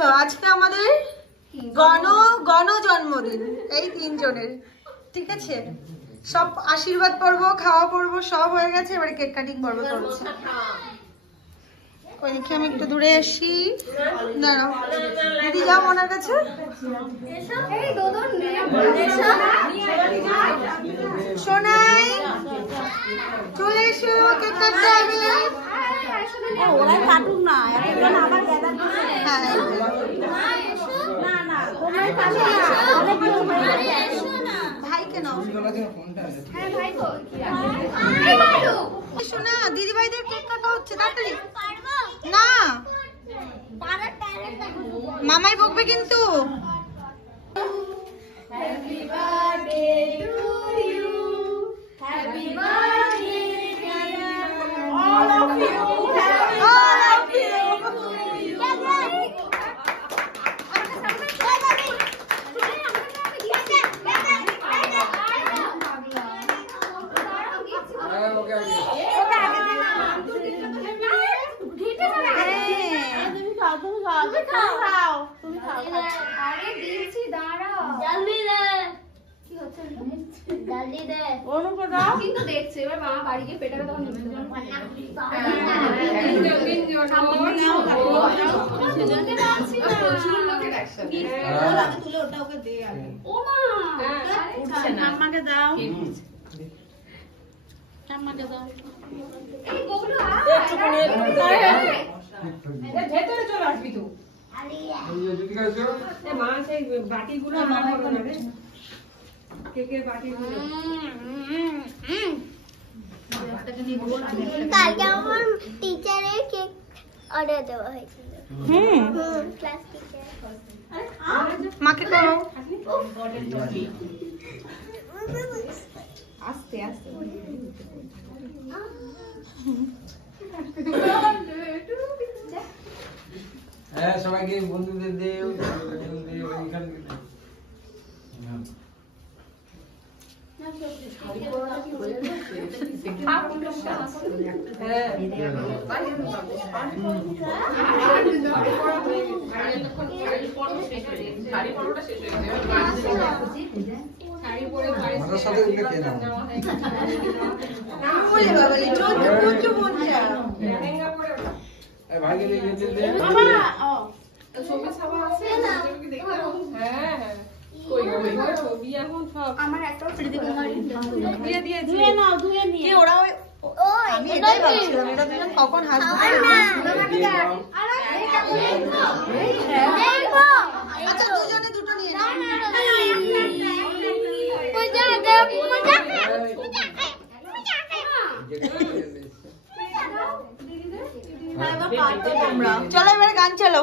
চলো আজকে আমাদের গণ জন্মদিন এই তিনজনের, ঠিক আছে? সব আশীর্বাদ পর্ব, খাওয়া পর্ব সব হয়ে গেছে, এবারে কেক কাটিং পর্ব চলছে। ওই দেখি আমি একটু দূরে আসি, দাঁড়াও দিদি যাও ওনার কাছে। সোনাই চলে এসো, কেক কাটতে হবে। ওরাই কাটুক না, এখন আবার গ্যাদার হ্যাঁ না না তোমরাই কাটো না, অনেক লোক হয়ে গেছে। ভাইকে নাও। হ্যাঁ ভাই তো শোনা দিদি ভাইদের কেক কাটা হচ্ছে, তাড়াতাড়ি না, মামাই বকবে কিন্তু। Happy birthday to you, happy birthday all of you, all of you. কিন্তু দেখছে এবার মামা বাড়ি গিয়ে পেটাবে তখন আমাকে দাও, ভেতরে চলে আসবি তো মা, সেই বাটিগুলো কেকের বাটিগুলো। কালকে আমার টিচারের কেক অর্ডার দেওয়া হয়েছিল। Class teacher. মাকে করো। আস্তে আস্তে হ্যাঁ সবাইকে বন্ধুদের দেও। ভাইকে দেখে আমার একটা ধুয়ে নাও, ধুয়ে নিয়ে ওরা আমি এটাই ভাবছিলাম, এটা দুজন কখন হাসবে। আচ্ছা দুজনে দুটো নিয়ে নাও। চলো এবারে গান চালো।